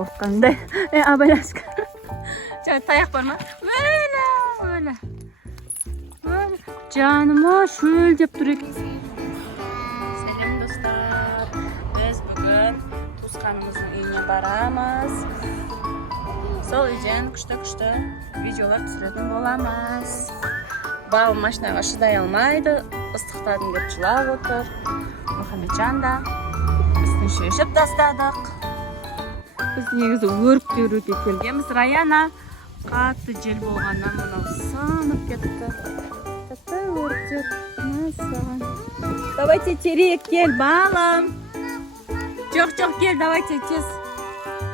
Korkqандай. Abalaska. Tayoq bormi? Öyle. Canıma şöyle dep tur ekan. Selam dostlar. Biz bugün tuqqanimizning uyine boramiz. Sol uchun qushda videolar tushiradigan bo'lamiz. Babam mashinaga chiday olmaydi. Issiqdan deb chilab o'tir. Muhammadjon da üstünü şişip tasladık. Biz negizi o'rib teruvga kelganmiz. Rayana qattiq jel bo'lgandan mana sinib ketdi. Katta o'rib ter. Masalan. Давайте терек кел, балам. Жоқ, кел, давайте тез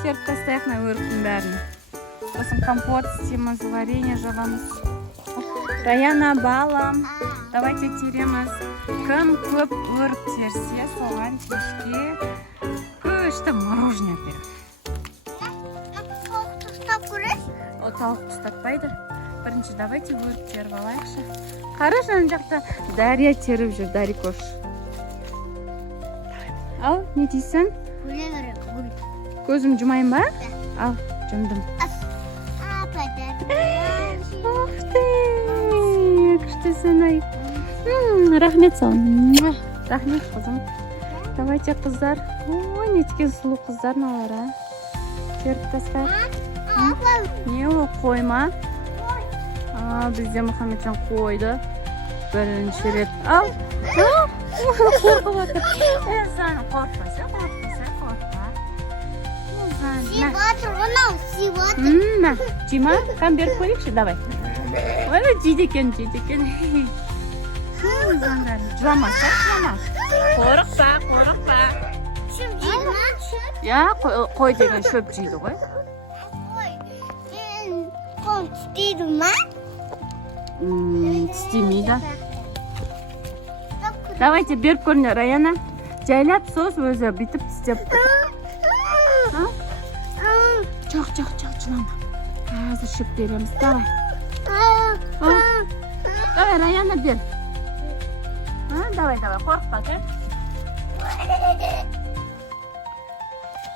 теріп тастайық на өріктің бәрін. Сосын компот істейміз, варенье жабамыз. Раяна, балам, давайте тереміз. Кім көп өріп терсе, соған кешке күшті мороженое берем. Тауық ұстап көрес? О, тауық ұстатпайды. Бірінші давайте өріп теріп алайықшы. Қара жан жақта Дарья теріп жүр, Дарикош. Ал, не дейсің? Көре көрем. Көзім жұмайын ба? Ал, жұмдым. Ух ты! Күштісін ай. Рахмет саған. Рахмет қызым. Давайте қыздар. Ой, неткен сұлу қыздар налар, а? Теріп тастайық. Не ол, қойма? Бізде Мұхаммеджан қойды. Бірінші рет. Ал! Қорқып отыр. Сәні қорқпа. Сиватыр ғынау, сиватыр. Жима, қам беріп көрейікші, давай. Ой, жейді екен. Жылама. Қорықпа. Шөп жейді ма? Я, қой деген шөп жейді ғой. Қой, қол тістейді ма? Тістемейді. Давайте беріп көріне, Раяна. Жайлап соз өзі бүйтіп тістеп. Жоқ, жылама. Қазір шөп береміз, давай. Давай, Раяна, бер. Давай, қорықпа, да?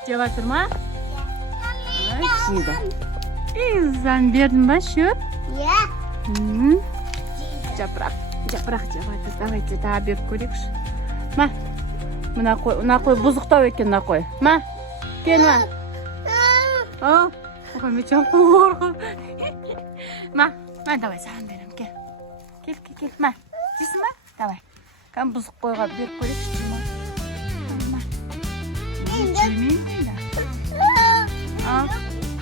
Жеп атыр ма? Жейді. Изан бердің ба шөп? Иә. Жапырақ жеп атыр. Давайте, да, беріп көрейікші. Ма, мына қой бұзықтау екен, мына қой. Ма, кел, ма. Мұхаммеджан қорқып. Ма, давай, саған берем, кел. Кел, ма. Жейсің ба? Давай. Кәм бұзық қойға беріп көрейікші, ма. Жемеймін да.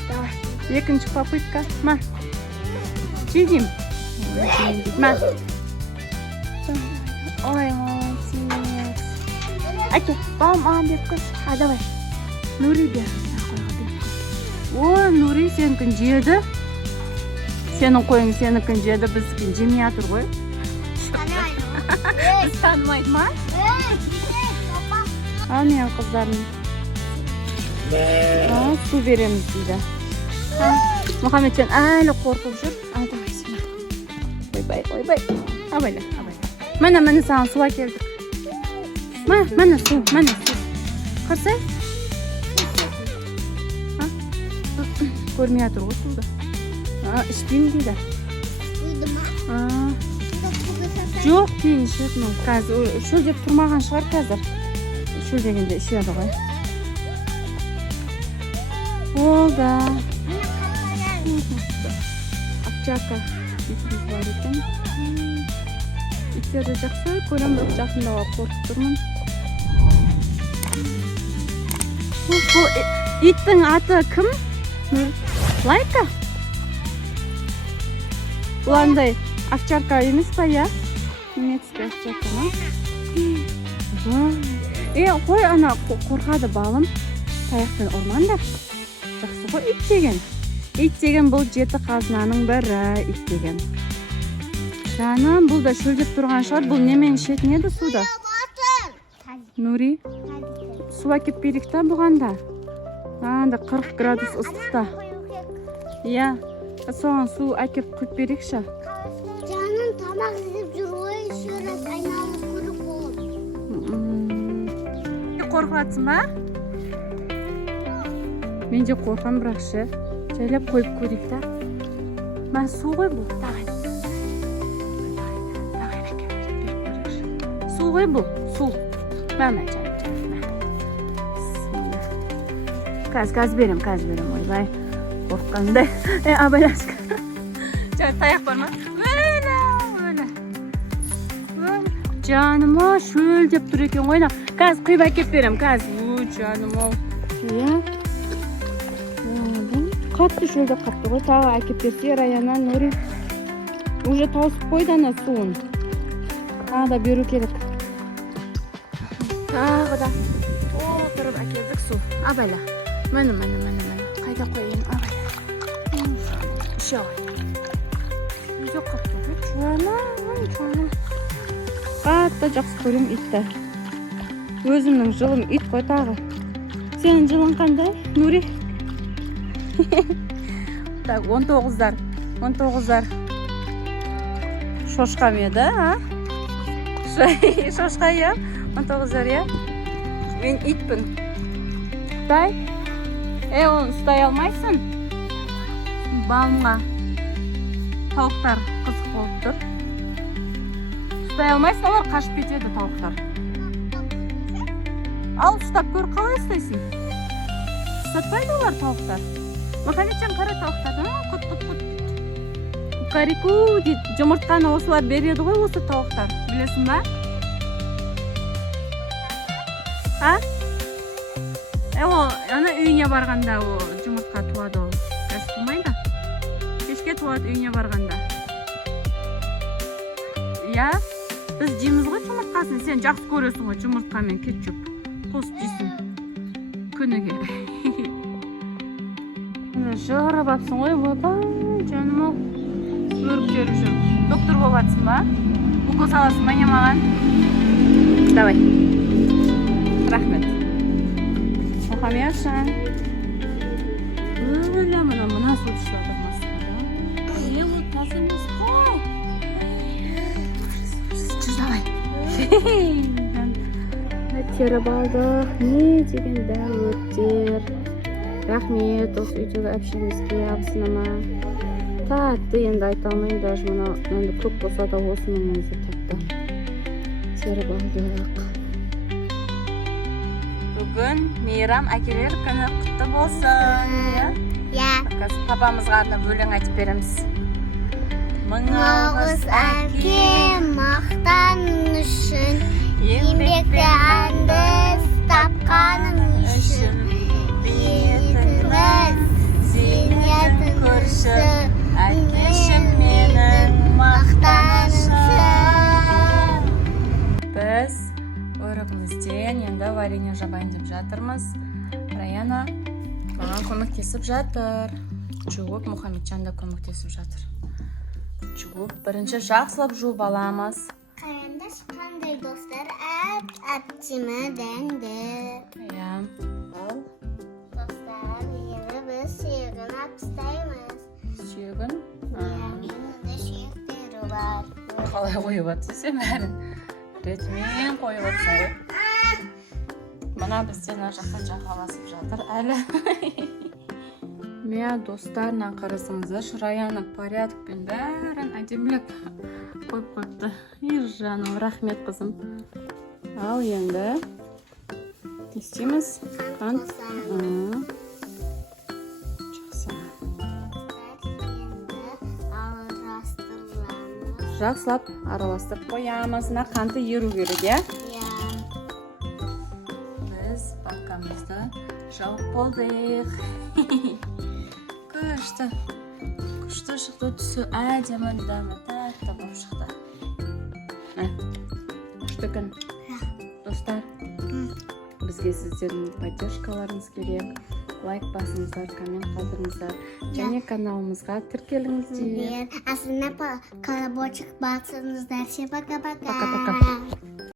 Давай. Екінші попытка. Ма. Жейдім. Ма. Ой, молодец. Әке, бауым беріп көрші. Давай. Нури бер. Ой, Нури сенікін жеді. Сенің қойың сенікін жеді, біздікін жемей атыр ғой. Біз танымайды ма? Ал мен қыздарым. Су береміз дейді. Мұхаммеджан әлі қорқып жүр. Давай сен. Ойбай. Абайла. Мәне саған су әкелдік. Мәне су. Қарсай? Көрмей атыр ғой суды. Ішпеймін дейді. Үйді ма? Жоқ, кейін ішеді мұн. Қазір шөлдеп тұрмаған шығар қазір. Шөлдегенде ішеді ғой. Ол да. Овчарка итіміз бар екен. Иттерді жақсы көрем, бірақ жақындауға қорқып тұрмын. Иттің аты кім? Лайка? Бұландай овчарка емес па, я? Немецкий овчарка ма? Қой ана қорқады балым. Таяқпен ұрмаңдар. Жақсы ғой ит деген. Ит деген бұл жеті қазынаның бірі ит деген. Жаным, бұл да шөлдеп тұрған шығар. Бұл немен ішетін еді суда? Нури, су әкеп берейік та бұғанда. 40 градус ыстықта. Иә, соған су әкеп құйып берейікші. Жаным тамақ іздеп жүр ғой, шөліп айналып көріп болып. Қорқып жатсың ба? Мен же қорқам, бірақ ше. Жайлап қойып көрейік та. Мен су ғой бұл. Су ғой бұл. Су. Мама жаным. Газ берем. Ойбай. Қорққандай. Абайлашка. Жаңа таяқ бар ма? Өлі. Жаным, шөл деп тұр екен ойна. Газ құйып әкеп берем. Газ. Жаным. Иә. Қатты шөлді қатты ғой. Тағы әкеп берсе, Раяна, Нури. Уже таусып қойды ана суын. Тағы да беру керек. Тағы да. Отырып әкелдік су. Абайла. Мәні. Қайда қойын? Абайла. Үше ғой. Үзе қатты ғой. Жуана. Қатты жақсы көрем итті. Өзімнің жылым ит қой тағы. Сенің жылың қандай, Нури? Так, 19'дар. Шошқа меді, а? Шошқа, я? 19'дар, я? Мен итпін. Ұстай? Оны ұстай алмайсың? Балымға тауықтар қызық болып тұр. Ұстай алмайсың, олар қашып кетеді тауықтар. Ал, ұстап көр, қалай ұстайсың? Ұстатпайды олар тауықтар. Мұхаммеджан қара тауықтарды, құт. Карику дейді, жұмыртқаны осылар береді ғой осы тауықтар. Білесің ба? А? Ана үйіне барғанда жұмыртқа туады ол. Газ тумайды? Кешке туады үйіне барғанда. Я? Біз жейміз ғой жұмыртқасын. Сен жақсы көресің ғой жұмыртқамен кетчуп. Қосып жейсің. Күніге. Жығырып апсың ғой, жаным ол. Өріп жүріп жүр. Доктор болып атсың ба? Укол саласың ба не маған? Давай. Рахмет. Мұхаммеджан. Өлі мұна су түсіп жатырмасың ба? Ол таза емес қой. Жүр, давай. Теріп алдық. Не деген дәуіттер. Рахмет, осы үйдегі әпшемізге, абысынама. Татты, енді айта алмайын, даже мұна енді көп болса да осының өзі татты. Теріп алдық. Бүгін мейрам әкелер күні құтты болсын. Я. Папамызға арнап өлең айтып береміз. Мың алғыс әке мақтаның үшін, еңбекті аңдыс тапқаның үшін. Бетіңіз зейнетін көрші, әкешім менің мақтанышым. Біз өрігімізден енді варенье жабайын деп жатырмыз. Раяна маған көмектесіп жатыр. Жуып, Мұхаммеджан да көмектесіп жатыр. Жуып, бірінші жақсылап жуып аламыз. Қараңдар, қандай достар әптімі дәнді. Иә. Достар, енді біз сүйегін әпістаймыз. Сүйегін? Енді сүйектері бар. Қалай қойып атсың бәрін? Ретімен қойып атсың ғой. Мына бізден ар жақтан жағаласып жатыр әлі. Мия достарынан қарасыңыздар, Раяна порядокпен бәрін әдемілеп қойып қойыпты. Жаным, рахмет қызым. Ал енді не істейміз? Қант. Жақсы. Жақсылап араластырып қоямыз. Мына қанты еру керек, иә? Біз баққамызды жауып болдық. Күшті шықты, түсі әдемі, дәмі тәтті болып шықты. Күшті күн. Достар, бізге сіздердің поддержкаларыңыз керек. Лайк басыңыздар, коммент қалдырыңыздар. Және каналымызға тіркеліңіздер. Астына колобочек басыңыздар. Пока-пока. Пока-пока.